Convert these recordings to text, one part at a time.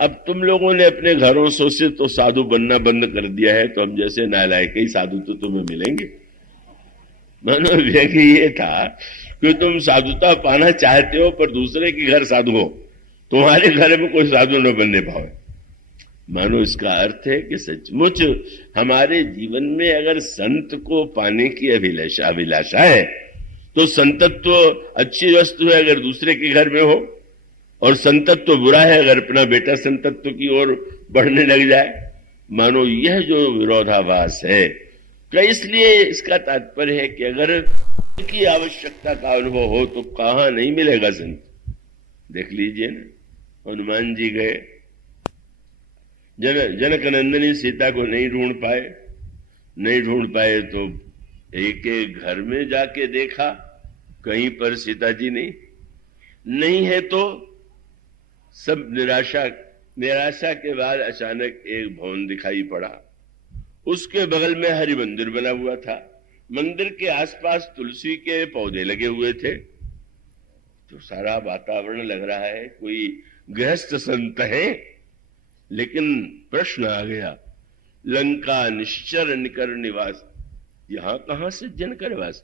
अब तुम लोगों ने अपने घरों से तो साधु बनना बंद कर दिया है, तो हम जैसे नालायक ही साधु तो तुम्हें मिलेंगे। मनोव्यंग्य ये था कि तुम साधुता पाना चाहते हो पर दूसरे के घर साधु हो, तुम्हारे घर में कोई साधु न बनने पाए। मानो इसका अर्थ है कि सचमुच हमारे जीवन में अगर संत को पाने की अभिलाषा है तो संतत्व अच्छी वस्तु है अगर दूसरे के घर में हो, और संतत्व बुरा है अगर अपना बेटा संतत्व की ओर बढ़ने लग जाए। मानो यह जो विरोधाभास है, तो इसलिए इसका तात्पर्य है कि अगर की आवश्यकता का अनुभव हो तो कहां नहीं मिलेगा संत। देख लीजिए ना, हनुमान जी गए, जनक नंदनी सीता को नहीं ढूंढ पाए तो एक एक घर में जाके देखा, कहीं पर सीता जी नहीं है। तो सब निराशा के बाद अचानक एक भवन दिखाई पड़ा, उसके बगल में हरि मंदिर बना हुआ था, मंदिर के आसपास तुलसी के पौधे लगे हुए थे। तो सारा वातावरण लग रहा है कोई गृहस्थ संत है। लेकिन प्रश्न आ गया, लंका निश्चर निकर निवास, यहां कहां सज्जन कर वास?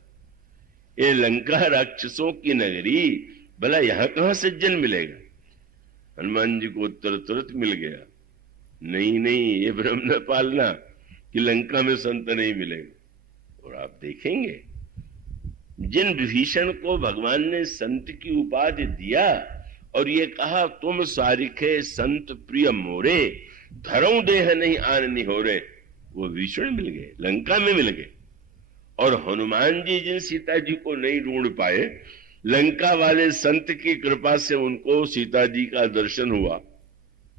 ये लंका राक्षसों की नगरी, भला यहां कहां सज्जन मिलेगा? हनुमान जी को उत्तर तुरंत मिल गया, नहीं ये भ्रम न पालना कि लंका में संत नहीं मिलेगा। और आप देखेंगे जिन विभीषण को भगवान ने संत की उपाधि दिया और ये कहा तुम सारिखे संत प्रिय मोरे, धरऊ देह नहीं आन निहोरे, वो विभीषण मिल गए, लंका में मिल गए। और हनुमान जी जिन सीता जी को नहीं ढूंढ पाए, लंका वाले संत की कृपा से उनको सीता जी का दर्शन हुआ।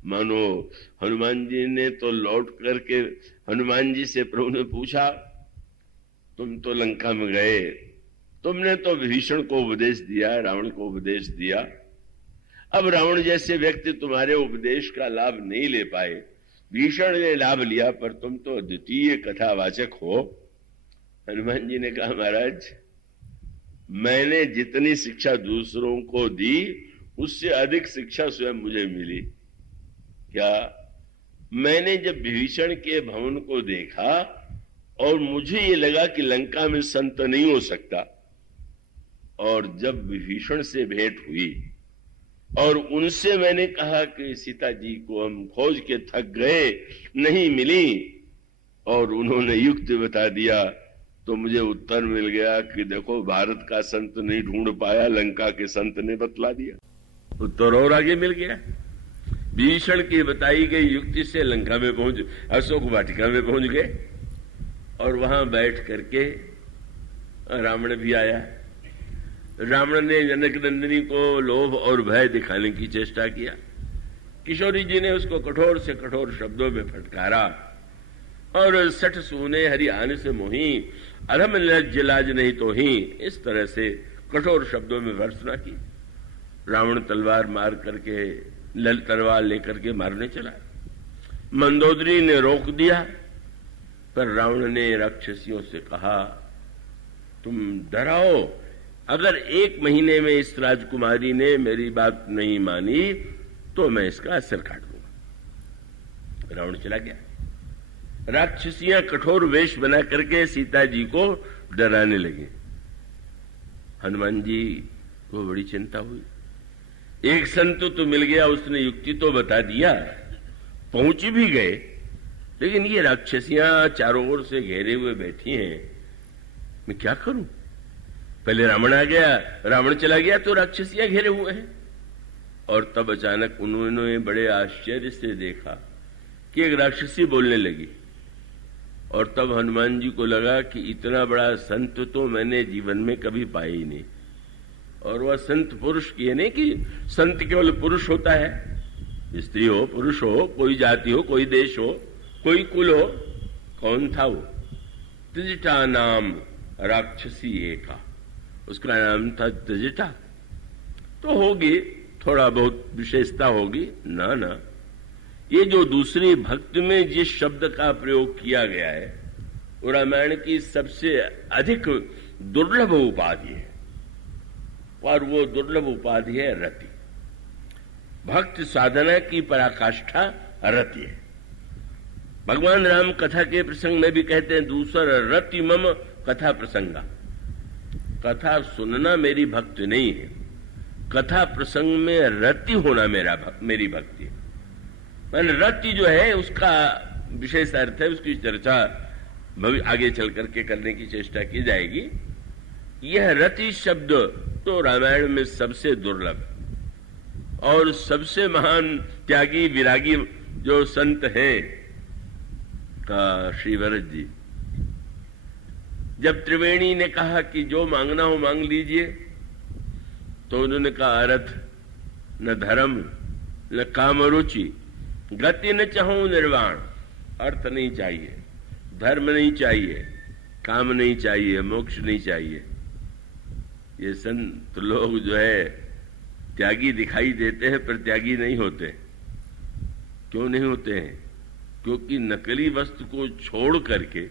मानो हनुमान जी ने तो लौट करके हनुमान जी से प्रभु ने पूछा, तुम तो लंका में गए, तुमने तो विभीषण को उपदेश दिया, रावण को उपदेश दिया, अब रावण जैसे व्यक्ति तुम्हारे उपदेश का लाभ नहीं ले पाए, भीषण ने लाभ लिया, पर तुम तो द्वितीय कथावाचक हो। हनुमान जी ने कहा, महाराज मैंने जितनी शिक्षा दूसरों को दी उससे अधिक शिक्षा स्वयं मुझे मिली। क्या? मैंने जब विभीषण के भवन को देखा और मुझे ये लगा कि लंका में संत नहीं हो सकता, और जब विभीषण से भेंट हुई और उनसे मैंने कहा कि सीता जी को हम खोज के थक गए, नहीं मिली, और उन्होंने युक्ति बता दिया, तो मुझे उत्तर मिल गया कि देखो भारत का संत नहीं ढूंढ पाया, लंका के संत ने बतला दिया। उत्तर और आगे मिल गया, विभीषण की बताई गई युक्ति से लंका में पहुंच, अशोक वाटिका में पहुंच गए, और वहां बैठ करके रावण भी आया। रावण ने जनक नंदिनी को लोभ और भय दिखाने की चेष्टा किया। किशोरी जी ने उसको कठोर से कठोर शब्दों में फटकारा, और सठ सूने हरि आने से मोही, अधम लज्ज लाज नहीं तो ही, इस तरह से कठोर शब्दों में भर्त्सना की। रावण तलवार लेकर के मारने चला। मंदोदरी ने रोक दिया, पर रावण ने राक्षसियों से कहा, तुम डराओ, अगर 1 महीने में इस राजकुमारी ने मेरी बात नहीं मानी तो मैं इसका सिर काट दूंगा। रावण चला गया। राक्षसियां कठोर वेश बना करके सीता जी को डराने लगे। हनुमान जी को बड़ी चिंता हुई। एक संत तो मिल गया, उसने युक्ति तो बता दिया, पहुंच भी गए, लेकिन ये राक्षसियां चारों ओर से घेरे हुए बैठी हैं, मैं क्या करूं? पहले रावण आ गया, रावण चला गया तो राक्षसियां घेरे हुए हैं। और तब अचानक उन्होंने बड़े आश्चर्य से देखा कि एक राक्षसी बोलने लगी, और तब हनुमान जी को लगा कि इतना बड़ा संत तो मैंने जीवन में कभी पाया ही नहीं। और वह संत पुरुष की है, नहीं कि संत केवल पुरुष होता है, स्त्री हो, पुरुष हो, कोई जाति हो, कोई देश हो, कोई कुल हो। कौन था वो? त्रिजटा नाम राक्षसी एका, उसका नाम था त्रिजटा। तो होगी, थोड़ा बहुत विशेषता होगी ना। ये जो दूसरी भक्ति में जिस शब्द का प्रयोग किया गया है वो रामायण की सबसे अधिक दुर्लभ उपाधि है, और वो दुर्लभ उपाधि है रति। भक्त साधना की पराकाष्ठा रति है। भगवान राम कथा के प्रसंग में भी कहते हैं, दूसर रति मम कथा प्रसंगा। कथा सुनना मेरी भक्ति नहीं है, कथा प्रसंग में रति होना मेरी भक्ति है। रति जो है उसका विशेष अर्थ है, उसकी चर्चा आगे चल करके करने की चेष्टा की जाएगी। यह रति शब्द तो रामायण में सबसे दुर्लभ है, और सबसे महान त्यागी विरागी जो संत हैं श्री भरत जी, जब त्रिवेणी ने कहा कि जो मांगना हो मांग लीजिए, तो उन्होंने कहा अर्थ न धर्म न काम रुचि गति न चाहूं निर्वाण। अर्थ नहीं चाहिए, धर्म नहीं चाहिए, काम नहीं चाहिए, मोक्ष नहीं चाहिए। ये संत लोग जो है त्यागी दिखाई देते हैं पर त्यागी नहीं होते। क्यों नहीं होते हैं? क्योंकि नकली वस्तु को छोड़ करके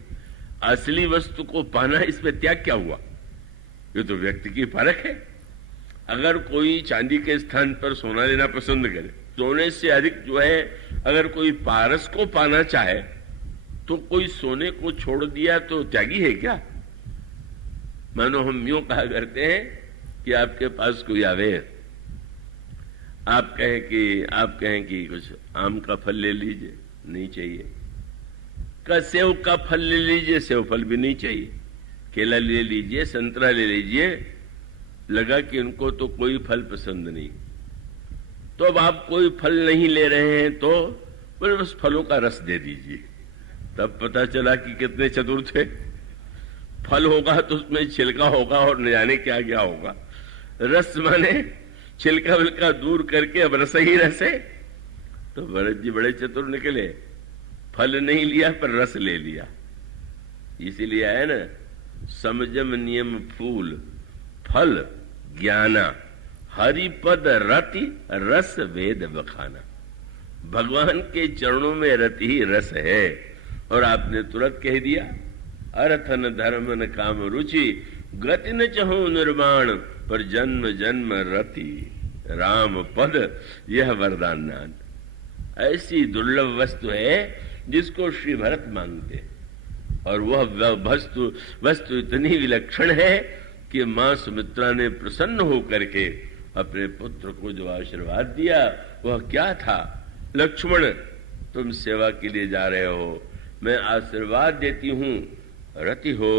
असली वस्तु को पाना, इसमें त्याग क्या हुआ? ये तो व्यक्ति की फर्क है। अगर कोई चांदी के स्थान पर सोना लेना पसंद करे, सोने से अधिक जो है अगर कोई पारस को पाना चाहे, तो कोई सोने को छोड़ दिया तो त्यागी है क्या? मानो हम यूं कहा करते हैं कि आपके पास कोई आवे, आप कहें कि कुछ आम का फल ले लीजिए, नहीं चाहिए। सेव का फल ले लीजिए, सेव फल भी नहीं चाहिए। केला ले लीजिए, संतरा ले लीजिए, लगा कि उनको तो कोई फल पसंद नहीं। तो अब आप कोई फल नहीं ले रहे हैं तो बोले बस फलों का रस दे दीजिए। तब पता चला कि कितने चतुर थे। फल होगा तो उसमें छिलका होगा और न जाने क्या क्या होगा। रस माने छिलका विलका दूर करके अब रस ही रस है। तो भरत जी बड़े चतुर निकले, फल नहीं लिया पर रस ले लिया। इसीलिए है ना, समझम नियम फूल फल ज्ञाना हरिपद रति रस वेद बखाना। भगवान के चरणों में रति ही रस है। और आपने तुरंत कह दिया, अर्थ न धर्म न काम रुचि गति न चहु निर्वाण पर जन्म जन्म रति राम पद यह वरदान नान। ऐसी दुर्लभ वस्तु है जिसको श्री भरत मांगते, और वह वस्तु इतनी विलक्षण है कि मां सुमित्रा ने प्रसन्न होकर के अपने पुत्र को जो आशीर्वाद दिया वह क्या था? लक्ष्मण, तुम सेवा के लिए जा रहे हो, मैं आशीर्वाद देती हूं, रति हो।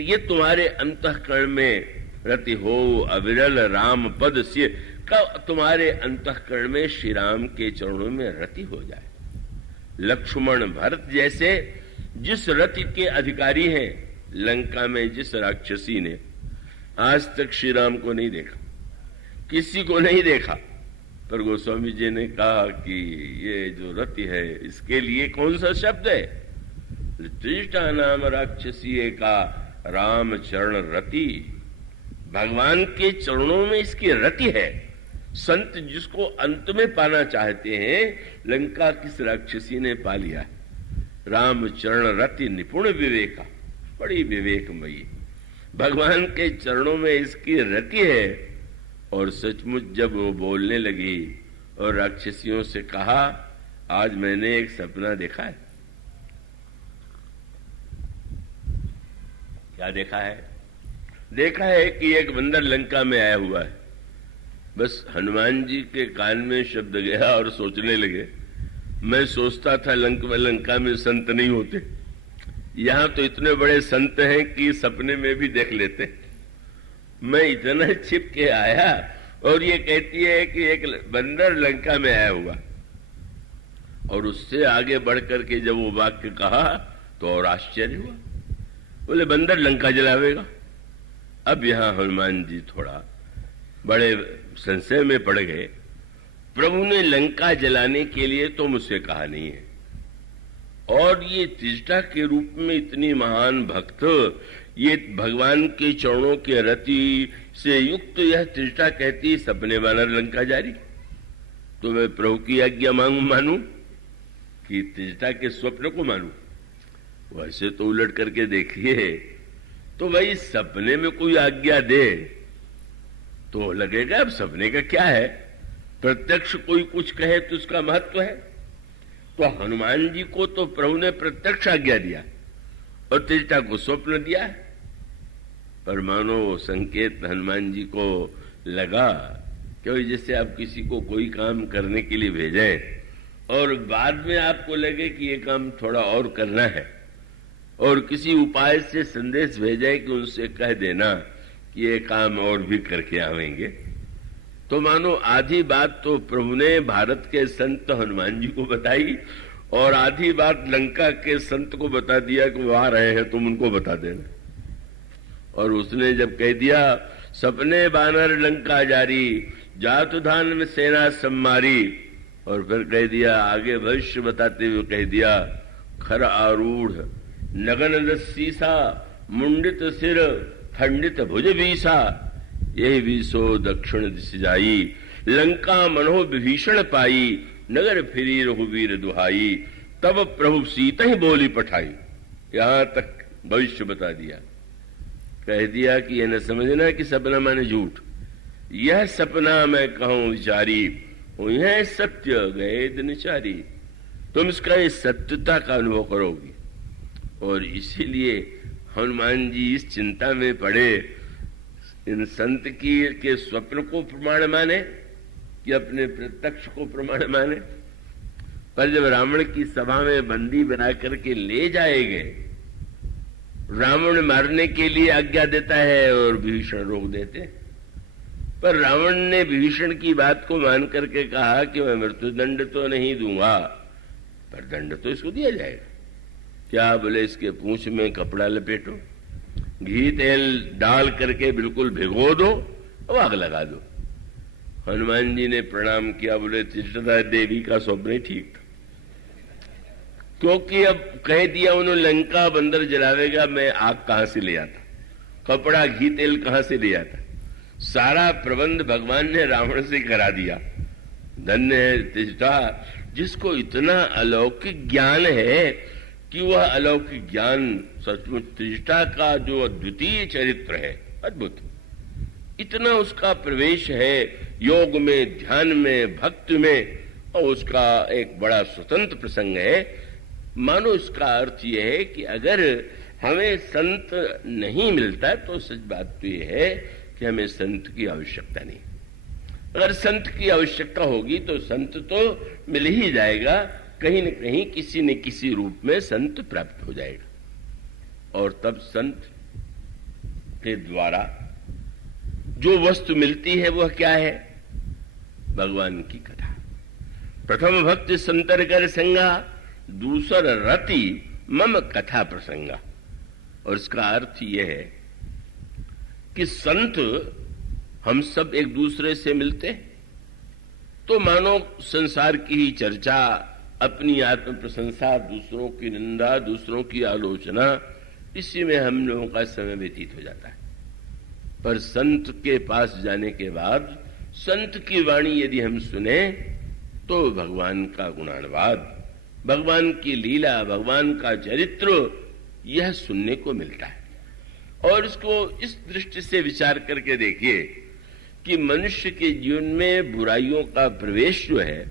ये तुम्हारे अंतःकरण में रति हो, अविरल राम पद से तुम्हारे अंतःकरण में श्री राम के चरणों में रति हो जाए। लक्ष्मण भरत जैसे जिस रति के अधिकारी हैं, लंका में जिस राक्षसी ने आज तक श्री राम को नहीं देखा, किसी को नहीं देखा, पर गोस्वामी जी ने कहा कि ये जो रति है इसके लिए कौन सा शब्द है? त्रिष्टा नाम राक्षसी का राम चरण रति। भगवान के चरणों में इसकी रति है। संत जिसको अंत में पाना चाहते हैं, लंका किस राक्षसी ने पा लिया। राम चरण रति निपुण विवेका, बड़ी विवेकमयी। भगवान के चरणों में इसकी रति है। और सचमुच जब वो बोलने लगी और राक्षसियों से कहा, आज मैंने एक सपना देखा है। क्या देखा है? देखा है कि एक बंदर लंका में आया हुआ है। बस हनुमान जी के कान में शब्द गया और सोचने लगे, मैं सोचता था लंका में संत नहीं होते, यहां तो इतने बड़े संत हैं कि सपने में भी देख लेते। मैं इतना छिप के आया और ये कहती है कि एक बंदर लंका में आया हुआ। और उससे आगे बढ़कर के जब वो वाक्य कहा तो और आश्चर्य हुआ। बोले बंदर लंका जलावेगा। अब यहां हनुमान जी थोड़ा बड़े संशय में पड़ गए। प्रभु ने लंका जलाने के लिए तो मुझसे कहा नहीं है, और ये त्रिष्ठा के रूप में इतनी महान भक्त, ये भगवान के चरणों के रति से युक्त यह त्रिष्ठा कहती सपने वाला लंका जारी। तो मैं प्रभु की आज्ञा मानूं कि त्रिष्ठा के स्वप्न को मानूं? वैसे तो उलट करके देखिए तो भाई सपने में कोई आज्ञा दे तो लगेगा अब सपने का क्या है, प्रत्यक्ष कोई कुछ कहे तो उसका महत्व है। तो हनुमान जी को तो प्रभु ने प्रत्यक्ष आज्ञा दिया और त्रिजटा को स्वप्न दिया, पर मानो संकेत हनुमान जी को लगा कि जैसे आप किसी को कोई काम करने के लिए भेजें और बाद में आपको लगे कि ये काम थोड़ा और करना है, और किसी उपाय से संदेश भेजे कि उनसे कह देना कि ये काम और भी करके आवेंगे, तो मानो आधी बात तो प्रभु ने भारत के संत हनुमान जी को बताई और आधी बात लंका के संत को बता दिया कि वो आ रहे हैं, तुम उनको बता देना। और उसने जब कह दिया सपने बानर लंका जारी, जातु धान में सेना सम्मारी, और फिर कह दिया आगे भविष्य बताते हुए कह दिया खर आरूढ़ नगन दस्सीसा, मुंडित सिर खंडित भुज बीसा, यही बीसो दक्षिण दिश जाई, लंका मनोह विभीषण पाई, नगर फिरी रघुवीर दुहाई, तब प्रभु सीता ही बोली पठाई। यहां तक भविष्य बता दिया, कह दिया कि यह न समझना कि सपना माने झूठ, यह सपना मैं कहूं विचारी, यह सत्य गए दिनचारी, तुम इसका इस सत्यता का अनुभव करोगी। और इसीलिए हनुमान जी इस चिंता में पड़े, इन संत की के स्वप्न को प्रमाण माने कि अपने प्रत्यक्ष को प्रमाण माने। पर जब रावण की सभा में बंदी बना करके ले जाए गए, रावण मारने के लिए आज्ञा देता है और विभीषण रोक देते, पर रावण ने विभीषण की बात को मान करके कहा कि मैं मृत्युदंड तो नहीं दूंगा, पर दंड तो इसको दिया जाएगा। क्या बोले, इसके पूंछ में कपड़ा लपेटो, घी तेल डाल करके बिल्कुल भिगो दो और आग लगा दो। हनुमान जी ने प्रणाम किया, बोले त्रिजटा देवी का स्वप्न ही ठीक था, क्योंकि अब कह दिया उन्होंने लंका बंदर जलावेगा, मैं आग कहां से ले आता, कपड़ा घी तेल कहां से ले आता, सारा प्रबंध भगवान ने रावण से करा दिया। धन्य है त्रिजटा, जिसको इतना अलौकिक ज्ञान है कि वह अलौकिक ज्ञान सचमुच त्रिजटा का जो अद्वितीय चरित्र है, अद्भुत, इतना उसका प्रवेश है योग में, ध्यान में, भक्ति में, और उसका एक बड़ा स्वतंत्र प्रसंग है। मानो इसका अर्थ यह है कि अगर हमें संत नहीं मिलता तो सच बात तो यह है कि हमें संत की आवश्यकता नहीं। अगर संत की आवश्यकता होगी तो संत तो मिल ही जाएगा, कहीं न कहीं किसी न किसी रूप में संत प्राप्त हो जाएगा। और तब संत के द्वारा जो वस्तु मिलती है वह क्या है? भगवान की कथा। प्रथम भक्ति संतर कर संगा, दूसर रति मम कथा प्रसंगा। और इसका अर्थ यह है कि संत हम सब एक दूसरे से मिलते तो मानो संसार की ही चर्चा, अपनी आत्म प्रशंसा, दूसरों की निंदा, दूसरों की आलोचना, इसी में हम लोगों का समय व्यतीत हो जाता है। पर संत के पास जाने के बाद संत की वाणी यदि हम सुने तो भगवान का गुणानुवाद, भगवान की लीला, भगवान का चरित्र, यह सुनने को मिलता है। और इसको इस दृष्टि से विचार करके देखिए कि मनुष्य के जीवन में बुराइयों का प्रवेश जो है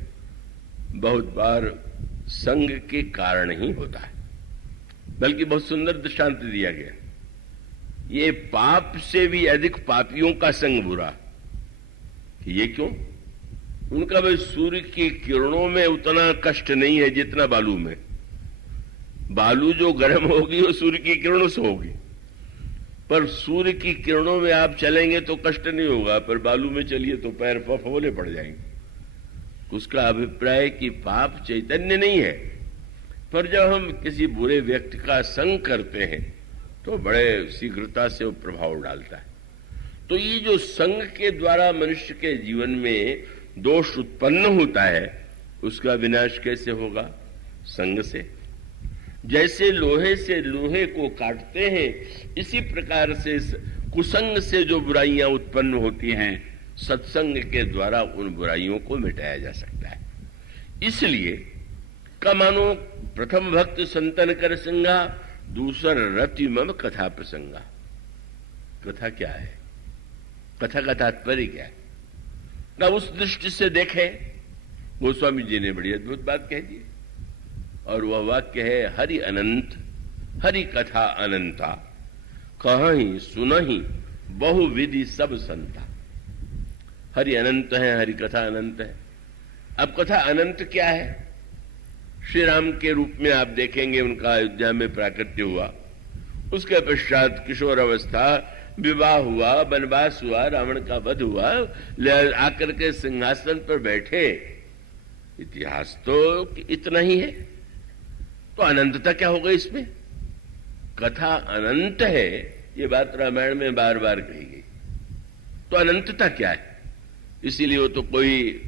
बहुत बार संग के कारण ही होता है। बल्कि बहुत सुंदर दृष्टांत दिया गया, ये पाप से भी अधिक पापियों का संग बुरा। ये क्यों? उनका भाई सूर्य की किरणों में उतना कष्ट नहीं है जितना बालू में। बालू जो गर्म होगी वो सूर्य की किरणों से होगी, पर सूर्य की किरणों में आप चलेंगे तो कष्ट नहीं होगा, पर बालू में चलिए तो पैर फफोले पड़ जाएंगे। उसका अभिप्राय कि पाप चैतन्य नहीं है, पर जब हम किसी बुरे व्यक्ति का संग करते हैं तो बड़े शीघ्रता से वो प्रभाव डालता है। तो ये जो संग के द्वारा मनुष्य के जीवन में दोष उत्पन्न होता है, उसका विनाश कैसे होगा? संग से। जैसे लोहे से लोहे को काटते हैं, इसी प्रकार से कुसंग से जो बुराइयां उत्पन्न होती हैं, सत्संग के द्वारा उन बुराइयों को मिटाया जा सकता है। इसलिए का मानो प्रथम भक्त संतन कर संगा, दूसर रति मम कथा प्रसंगा। कथा क्या है? कथा का तात्पर्य क्या है ना, उस दृष्टि से देखे। गोस्वामी जी ने बड़ी अद्भुत बात कह दी और वह वाक्य है, हरि अनंत हरि कथा अनंता, कहीं सुनहि बहुविधि सब संता। हरि अनंत है, हरि कथा अनंत है। अब कथा अनंत क्या है? श्री राम के रूप में आप देखेंगे उनका अयोध्या में प्राकट्य हुआ, उसके पश्चात किशोर अवस्था, विवाह हुआ, वनवास हुआ, रावण का वध हुआ, आकर के सिंहासन पर बैठे। इतिहास तो इतना ही है, तो अनंतता क्या हो गई इसमें? कथा अनंत है, ये बात रामायण में बार बार कही गई। तो अनंतता क्या है? इसीलिए वो तो कोई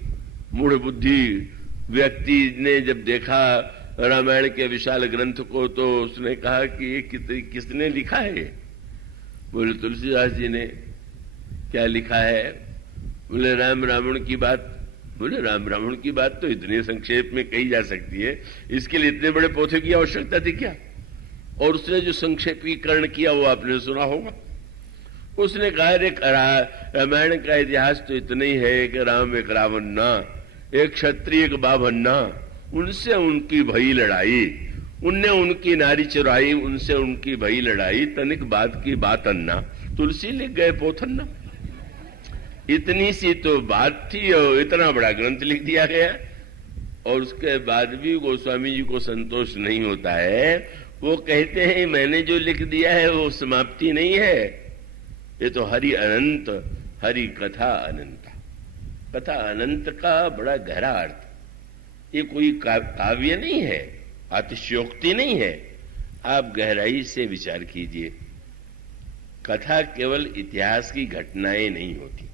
मूढ़ बुद्धि व्यक्ति ने जब देखा रामायण के विशाल ग्रंथ को, तो उसने कहा कि ये किसने लिखा है? बोले तुलसीदास जी ने। क्या लिखा है? बोले राम रावण की बात। बोले राम रावण की बात तो इतने संक्षेप में कही जा सकती है, इसके लिए इतने बड़े पोथे की आवश्यकता थी क्या? और उसने जो संक्षेपीकरण किया वो आपने सुना होगा। उसने कहा रे रामायण का इतिहास तो इतना ही है कि राम एक रावण ना, एक क्षत्रिय एक बाभन्ना, उनसे उनकी भई लड़ाई, उनने उनकी नारी चुराई, उनसे उनकी भई लड़ाई, तनिक बाद की बात अन्ना, तुलसी लिख गए पोथन्ना। इतनी सी तो बात थी और इतना बड़ा ग्रंथ लिख दिया गया। और उसके बाद भी गोस्वामी जी को संतोष नहीं होता है। वो कहते हैं मैंने जो लिख दिया है वो समाप्ति नहीं है, ये तो हरि अनंत हरि कथा अनंता। कथा अनंत का बड़ा गहरा अर्थ, ये कोई काव्य नहीं है, अतिशयोक्ति नहीं है। आप गहराई से विचार कीजिए, कथा केवल इतिहास की घटनाएं नहीं होती।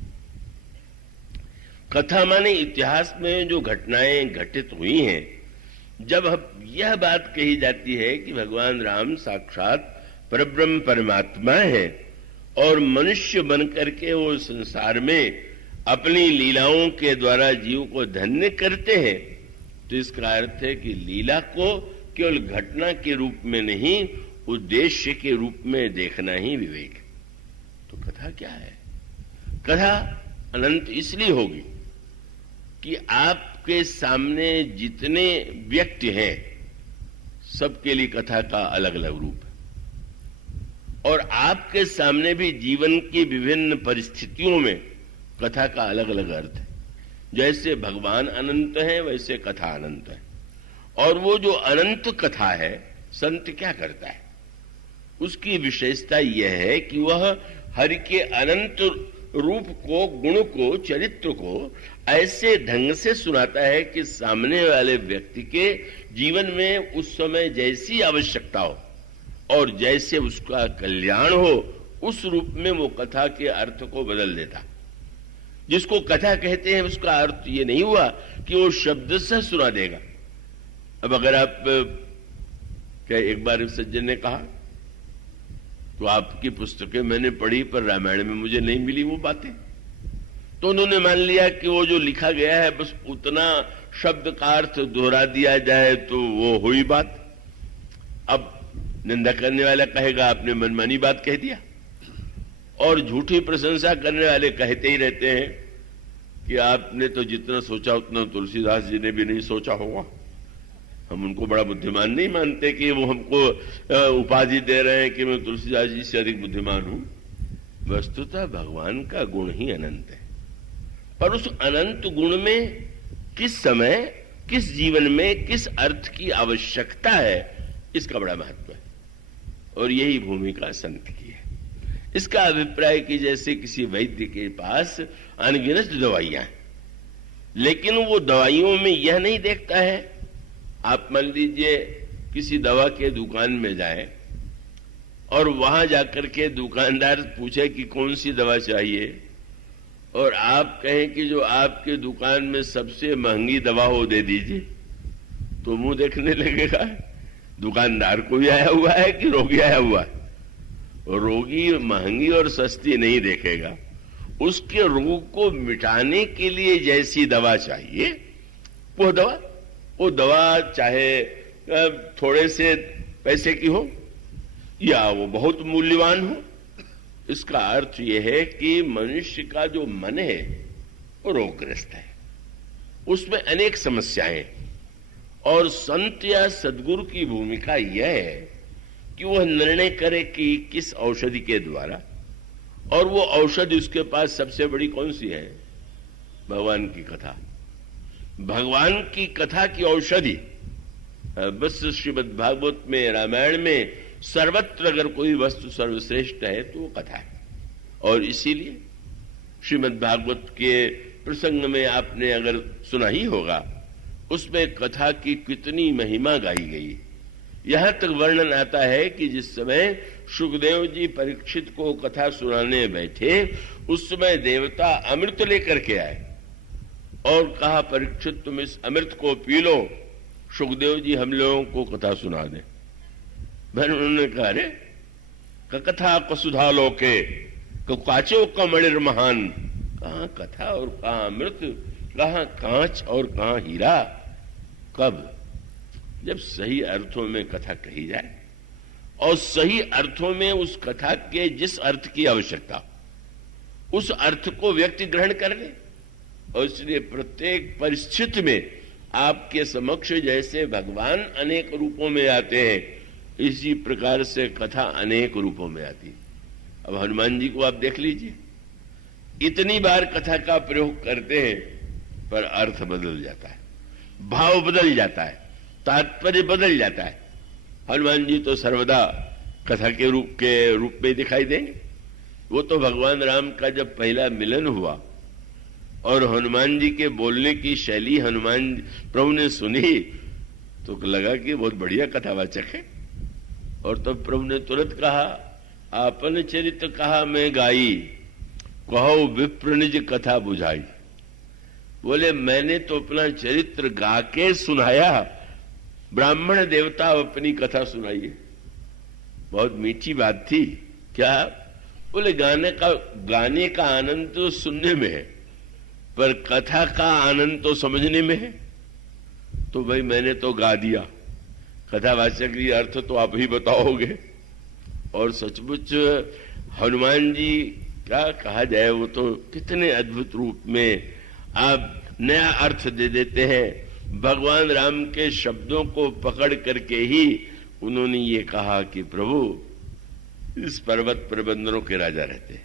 कथा माने इतिहास में जो घटनाएं घटित हुई हैं। जब यह बात कही जाती है कि भगवान राम साक्षात परब्रह्म परमात्मा है और मनुष्य बनकर के वो संसार में अपनी लीलाओं के द्वारा जीव को धन्य करते हैं, तो इसका अर्थ है कि लीला को केवल घटना के रूप में नहीं, उद्देश्य के रूप में देखना ही विवेक है। तो कथा क्या है? कथा अनंत इसलिए होगी कि आपके सामने जितने व्यक्ति हैं सबके लिए कथा का अलग अलग रूप है, और आपके सामने भी जीवन की विभिन्न परिस्थितियों में कथा का अलग अलग अर्थ है। जैसे भगवान अनंत है वैसे कथा अनंत है। और वो जो अनंत कथा है, संत क्या करता है? उसकी विशेषता यह है कि वह हरि के अनंत रूप को, गुण को, चरित्र को ऐसे ढंग से सुनाता है कि सामने वाले व्यक्ति के जीवन में उस समय जैसी आवश्यकता हो और जैसे उसका कल्याण हो, उस रूप में वो कथा के अर्थ को बदल देता। जिसको कथा कहते हैं उसका अर्थ ये नहीं हुआ कि वो शब्द से सुना देगा। अब अगर आप, क्या एक बार एक सज्जन ने कहा तो आपकी पुस्तकें मैंने पढ़ी पर रामायण में मुझे नहीं मिली वो बातें, तो उन्होंने मान लिया कि वो जो लिखा गया है बस उतना शब्द का अर्थ दोहरा दिया जाए तो वो हुई बात। अब निंदा करने वाला कहेगा आपने मनमानी बात कह दिया, और झूठी प्रशंसा करने वाले कहते ही रहते हैं कि आपने तो जितना सोचा उतना तुलसीदास जी ने भी नहीं सोचा होगा। हम उनको बड़ा बुद्धिमान नहीं मानते कि वो हमको उपाधि दे रहे हैं कि मैं तुलसीदास जी से अधिक बुद्धिमान हूं। वस्तुतः भगवान का गुण ही अनंत है, पर उस अनंत गुण में किस समय, किस जीवन में किस अर्थ की आवश्यकता है, इसका बड़ा महत्व है। और यही भूमिका संत की है। इसका अभिप्राय कि जैसे किसी वैद्य के पास अनगिनत दवाइयां हैं, लेकिन वो दवाइयों में यह नहीं देखता है। आप मान लीजिए किसी दवा के दुकान में जाएं और वहां जाकर के दुकानदार पूछे कि कौन सी दवा चाहिए, और आप कहें कि जो आपके दुकान में सबसे महंगी दवा हो दे दीजिए, तो मुंह देखने लगेगा दुकानदार को भी आया हुआ है कि रोगी आया हुआ है। रोगी महंगी और सस्ती नहीं देखेगा, उसके रोग को मिटाने के लिए जैसी दवा चाहिए वो दवा चाहे थोड़े से पैसे की हो या वो बहुत मूल्यवान हो, इसका अर्थ यह है कि मनुष्य का जो मन है वो रोगग्रस्त है, उसमें अनेक समस्याएं हैं। और संत या सदगुरु की भूमिका यह है कि वह निर्णय करे कि किस औषधि के द्वारा, और वो औषधि उसके पास सबसे बड़ी कौन सी है? भगवान की कथा। भगवान की कथा की औषधि बस श्रीमद् भागवत में, रामायण में, सर्वत्र अगर कोई वस्तु सर्वश्रेष्ठ है तो वो कथा है। और इसीलिए श्रीमद् भागवत के प्रसंग में आपने अगर सुना ही होगा, उसमें कथा की कितनी महिमा गाई गई। यहां तक वर्णन आता है कि जिस समय सुखदेव जी परीक्षित को कथा सुनाने बैठे, उस समय देवता अमृत लेकर के आए और कहा, परीक्षित तुम इस अमृत को पी लो, सुखदेव जी हम लोगों को कथा सुना दे। फिर उन्होंने कहा, अरे कथा कसुधा लोके काचो का मणिर महान। कहां कथा और कहां अमृत, कहां कांच और कहां हीरा। कब? जब सही अर्थों में कथा कही जाए और सही अर्थों में उस कथा के जिस अर्थ की आवश्यकता, उस अर्थ को व्यक्ति ग्रहण कर ले। और इसलिए प्रत्येक परिस्थिति में आपके समक्ष जैसे भगवान अनेक रूपों में आते हैं, इसी प्रकार से कथा अनेक रूपों में आती है। अब हनुमान जी को आप देख लीजिए, इतनी बार कथा का प्रयोग करते हैं पर अर्थ बदल जाता है, भाव बदल जाता है, तात्पर्य बदल जाता है। हनुमान जी तो सर्वदा कथा के रूप में दिखाई देंगे। वो तो भगवान राम का जब पहला मिलन हुआ और हनुमान जी के बोलने की शैली हनुमान प्रभु ने सुनी तो लगा कि बहुत बढ़िया कथावाचक है। और तब प्रभु ने तुरंत कहा, आपन चरित्र कहा मैं गाई, कहो विप्र निज कथा बुझाई। बोले मैंने तो अपना चरित्र गा के सुनाया, ब्राह्मण देवता अपनी कथा सुनाइए। बहुत मीठी बात थी। क्या? बोले गाने का आनंद तो सुनने में है, पर कथा का आनंद तो समझने में है। तो भाई मैंने तो गा दिया, कथावाचक की अर्थ तो आप ही बताओगे। और सचमुच हनुमान जी क्या कहा जाए, वो तो कितने अद्भुत रूप में आप नया अर्थ दे देते हैं। भगवान राम के शब्दों को पकड़ करके ही उन्होंने ये कहा कि प्रभु इस पर्वत पर बंदरों के राजा रहते हैं,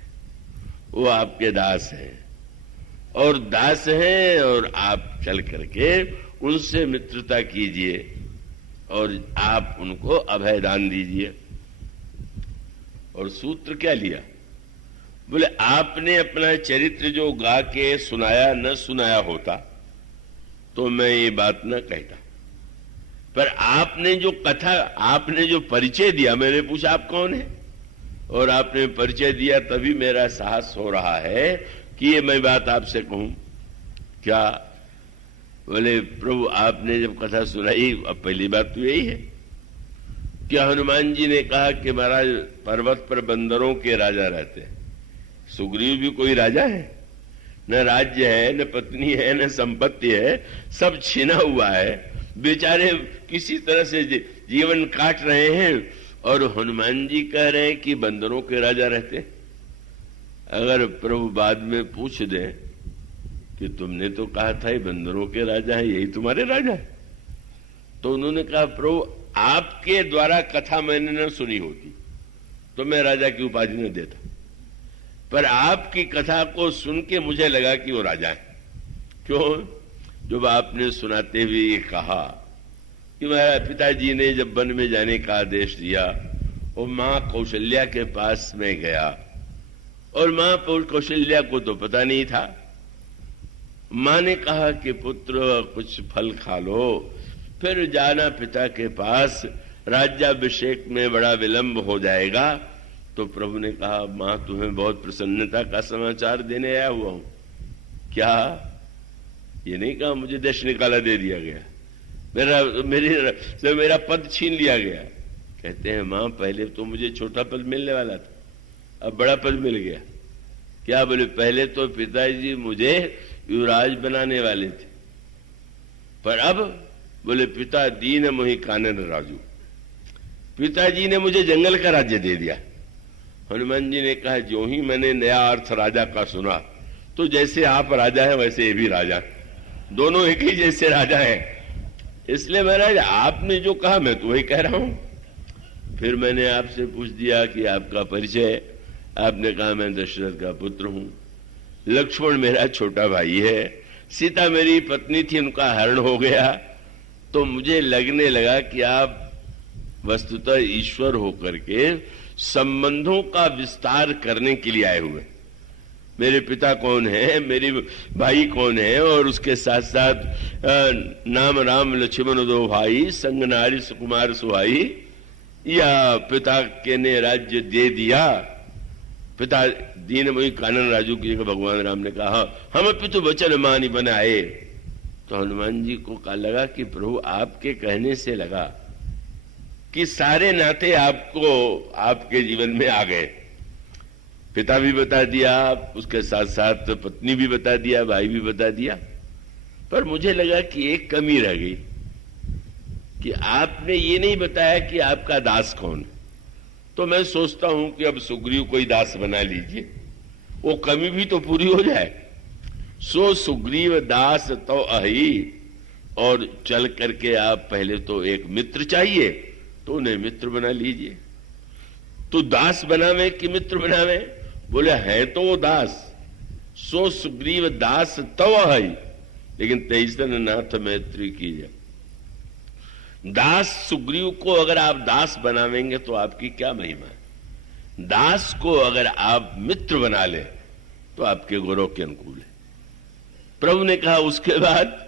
वो आपके दास हैं और दास हैं, और आप चल करके उनसे मित्रता कीजिए और आप उनको अभयदान दीजिए। और सूत्र क्या लिया? बोले आपने अपना चरित्र जो गा के सुनाया न सुनाया होता तो मैं ये बात न कहता, पर आपने जो कथा, आपने जो परिचय दिया, मैंने पूछा आप कौन है, और आपने परिचय दिया, तभी मेरा साहस हो रहा है कि ये मैं बात आपसे कहूं। क्या? बोले प्रभु आपने जब कथा सुनाई, अब पहली बात तो यही है कि हनुमान जी ने कहा कि महाराज पर्वत पर बंदरों के राजा रहते हैं। सुग्रीव भी कोई राजा है? न राज्य है, न पत्नी है, न संपत्ति है, सब छीना हुआ है। बेचारे किसी तरह से जीवन काट रहे हैं और हनुमान जी कह रहे हैं कि बंदरों के राजा रहते हैं। अगर प्रभु बाद में पूछ दे कि तुमने तो कहा था ये बंदरों के राजा है, यही तुम्हारे राजा है, तो उन्होंने कहा प्रभु आपके द्वारा कथा मैंने न सुनी होती तो मैं राजा की उपाधि न देता, पर आपकी कथा को सुन के मुझे लगा कि वो राजा है। क्यों? जब आपने सुनाते हुए ये कहा कि मेरा पिताजी ने जब वन में जाने का आदेश दिया और मां कौशल्या के पास में गया, और मां कौशल्या को तो पता नहीं था। मां ने कहा कि पुत्र कुछ फल खा लो, फिर जाना पिता के पास, राज्याभिषेक में बड़ा विलंब हो जाएगा। तो प्रभु ने कहा मां तुम्हें बहुत प्रसन्नता का समाचार देने आया हुआ हूं। क्या? ये नहीं कहा मुझे देश निकाला दे दिया गया, मेरा पद छीन लिया गया। कहते हैं मां पहले तो मुझे छोटा पद मिलने वाला था, अब बड़ा पद मिल गया। क्या? बोले पहले तो पिताजी मुझे युवराज बनाने वाले थे, पर अब बोले पिता दीन मोहि कानन राजू, पिताजी ने मुझे जंगल का राज्य दे दिया हनुमान जी ने कहा, जो ही मैंने नया अर्थ राजा का सुना तो जैसे आप राजा हैं वैसे ये भी राजा, दोनों एक ही जैसे राजा हैं। इसलिए महाराज आपने जो कहा मैं तो वही कह रहा हूं। फिर मैंने आपसे पूछ दिया कि आपका परिचय। आपने कहा मैं दशरथ का पुत्र हूं, लक्ष्मण मेरा छोटा भाई है, सीता मेरी पत्नी थी, उनका हरण हो गया। तो मुझे लगने लगा कि आप वस्तुतः ईश्वर होकर के संबंधों का विस्तार करने के लिए आए हुए। मेरे पिता कौन है, मेरे भाई कौन है, और उसके साथ साथ नाम राम लक्ष्मण दो भाई, संग नारी सुकुमार सुहाई, या पिता के ने राज्य दे दिया। पिता दीन वही कानन राजू की जगह भगवान राम ने कहा, हम पितु वचन मानी बनाए। तो हनुमान जी को लगा कि प्रभु आपके कहने से लगा कि सारे नाते आपको आपके जीवन में आ गए। पिता भी बता दिया, उसके साथ साथ पत्नी भी बता दिया, भाई भी बता दिया। पर मुझे लगा कि एक कमी रह गई कि आपने ये नहीं बताया कि आपका दास कौन है। तो मैं सोचता हूं कि अब सुग्रीव कोई दास बना लीजिए, वो कमी भी तो पूरी हो जाए। सो सुग्रीव दास तो अहि, और चल करके आप पहले तो एक मित्र चाहिए तो उन्हें मित्र बना लीजिए। तो दास बनावे कि मित्र बनावे? बोले है तो वो दास। सो सुग्रीव दास तव है, लेकिन तेईसन नाथ मैत्री कीजिए। दास सुग्रीव को अगर आप दास बनावेंगे तो आपकी क्या महिमा है। दास को अगर आप मित्र बना ले तो आपके गौरव के अनुकूल है। प्रभु ने कहा उसके बाद,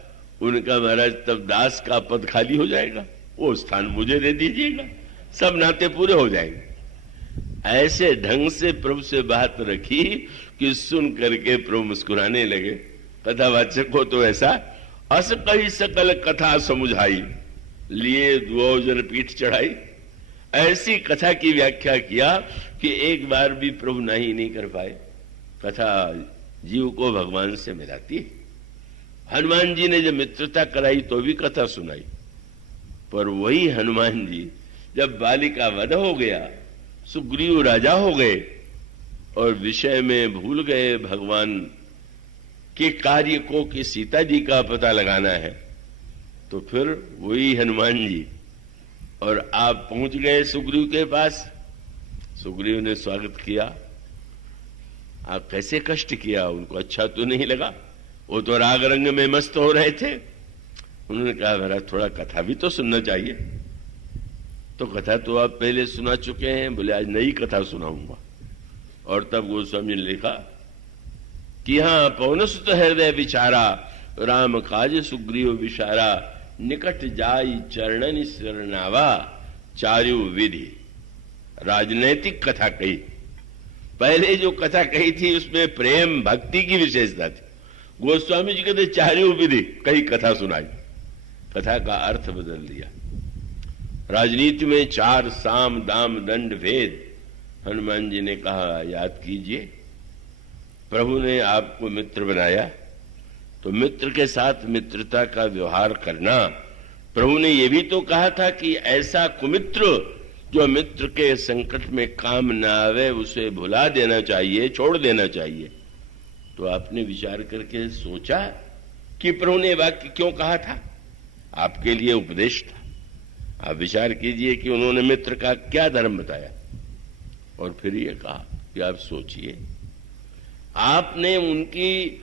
उनका महाराज तब दास का पद खाली हो जाएगा, वो स्थान मुझे दे दीजिएगा, सब नाते पूरे हो जाएंगे। ऐसे ढंग से प्रभु से बात रखी कि सुन करके प्रभु मुस्कुराने लगे। कथावाचक को तो ऐसा, अस कही सकल कथा समुझाई, लिए दुओ जन पीठ चढ़ाई। ऐसी कथा की व्याख्या किया कि एक बार भी प्रभु नहीं कर पाए। कथा जीव को भगवान से मिलाती है। हनुमान जी ने जब मित्रता कराई तो भी कथा सुनाई, पर वही हनुमान जी जब बाली का वध हो गया, सुग्रीव राजा हो गए और विषय में भूल गए भगवान के कार्य को कि सीता जी का पता लगाना है, तो फिर वही हनुमान जी और आप पहुंच गए सुग्रीव के पास। सुग्रीव ने स्वागत किया। आप कैसे कष्ट किया, उनको अच्छा तो नहीं लगा। वो तो राग रंग में मस्त हो रहे थे। उन्होंने कहा मेरा थोड़ा कथा भी तो सुनना चाहिए। तो कथा तो आप पहले सुना चुके हैं। बोले आज नई कथा सुनाऊंगा। और तब गोस्वामी ने लिखा कि हाँ, पवन सुत हृदय विचारा, राम काज सुग्रीव विशारा, निकट जाई चरणन शरणावा, चारु विधि। राजनैतिक कथा कही। पहले जो कथा कही थी उसमें प्रेम भक्ति की विशेषता थी। गोस्वामी जी कहते चारु विधि कही कथा सुनाई, कथा का अर्थ बदल दिया। राजनीति में 4 साम दाम दंड भेद। हनुमान जी ने कहा याद कीजिए, प्रभु ने आपको मित्र बनाया तो मित्र के साथ मित्रता का व्यवहार करना। प्रभु ने यह भी तो कहा था कि ऐसा कुमित्र जो मित्र के संकट में काम न आवे उसे भुला देना चाहिए, छोड़ देना चाहिए। तो आपने विचार करके सोचा कि प्रभु ने वाक्य क्यों कहा था? आपके लिए उपदेश था। आप विचार कीजिए कि उन्होंने मित्र का क्या धर्म बताया और फिर ये कहा कि आप सोचिए, आपने उनकी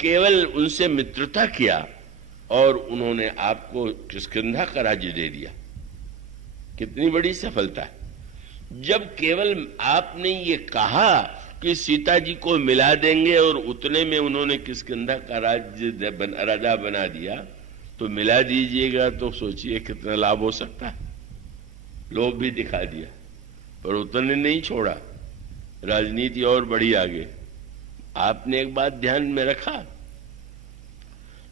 केवल उनसे मित्रता किया और उन्होंने आपको किष्किंधा का राज्य दे दिया। कितनी बड़ी सफलता है। जब केवल आपने ये कहा कि सीता जी को मिला देंगे और उतने में उन्होंने किष्किंधा का राज्य राजा बना दिया, तो मिला दीजिएगा तो सोचिए कितना लाभ हो सकता है। लोभ भी दिखा दिया पर उतने नहीं छोड़ा, राजनीति और बढ़ी आगे। आपने एक बात ध्यान में रखा,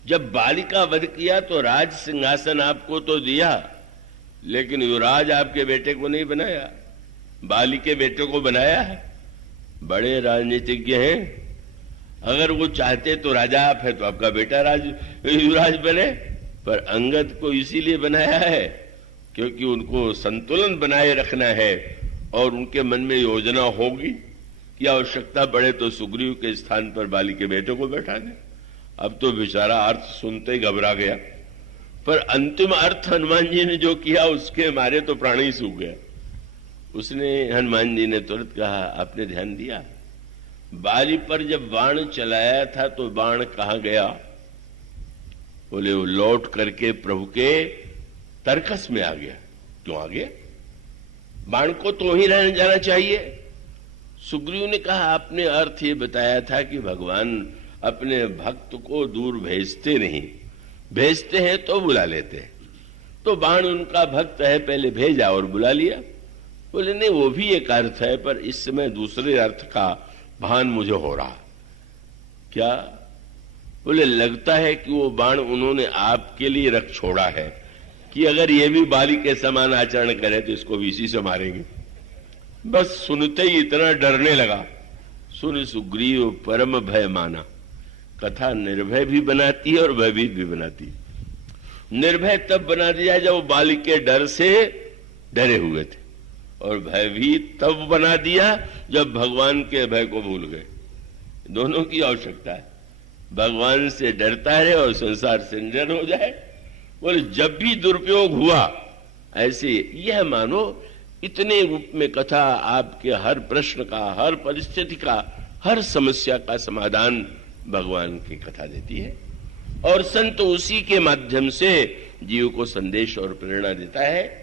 जब बाली का वध किया तो राज सिंहासन आपको तो दिया, लेकिन युवराज आपके बेटे को नहीं बनाया, बाली के बेटे को बनाया है। बड़े राजनीतिज्ञ हैं, अगर वो चाहते तो राजा आप है तो आपका बेटा युवराज बने, पर अंगद को इसीलिए बनाया है क्योंकि उनको संतुलन बनाए रखना है। और उनके मन में योजना होगी कि आवश्यकता पड़े तो सुग्रीव के स्थान पर बाली के बेटे को बैठा दे। अब तो बेचारा अर्थ सुनते ही घबरा गया, पर अंतिम अर्थ हनुमान जी ने जो किया उसके मारे तो प्राण ही सूख गया। उसने हनुमान जी ने तुरंत कहा, आपने ध्यान दिया बाली पर जब बाण चलाया था तो बाण कहां गया? बोले वो लौट करके प्रभु के तरकस में आ गया। क्यों आ गया? बाण को तो वहीं रहने जाना चाहिए। सुग्रीव ने कहा, आपने अर्थ ये बताया था कि भगवान अपने भक्त को दूर भेजते नहीं, भेजते हैं तो बुला लेते हैं। तो बाण उनका भक्त है, पहले भेजा और बुला लिया। बोले नहीं, वो भी एक अर्थ है, पर इस समय दूसरे अर्थ का भान मुझे हो रहा। क्या? बोले लगता है कि वो बाण उन्होंने आपके लिए रख छोड़ा है कि अगर ये भी बाली के समान आचरण करे तो इसको भी इसी से मारेंगे। बस सुनते ही इतना डरने लगा। सुन सुग्रीव परम भय माना। कथा निर्भय भी बनाती है और भयभीत भी बनाती है। निर्भय तब बना दिया जब वो बाली के डर से डरे हुए थे, और भयभीत तब बना दिया जब भगवान के भय को भूल गए। दोनों की आवश्यकता है। भगवान से डरता रहे और संसार से निडर हो जाए। बोले जब भी दुरुपयोग हुआ ऐसे यह मानो इतने रूप में कथा आपके हर प्रश्न का, हर परिस्थिति का, हर समस्या का समाधान भगवान की कथा देती है, और संत उसी के माध्यम से जीव को संदेश और प्रेरणा देता है।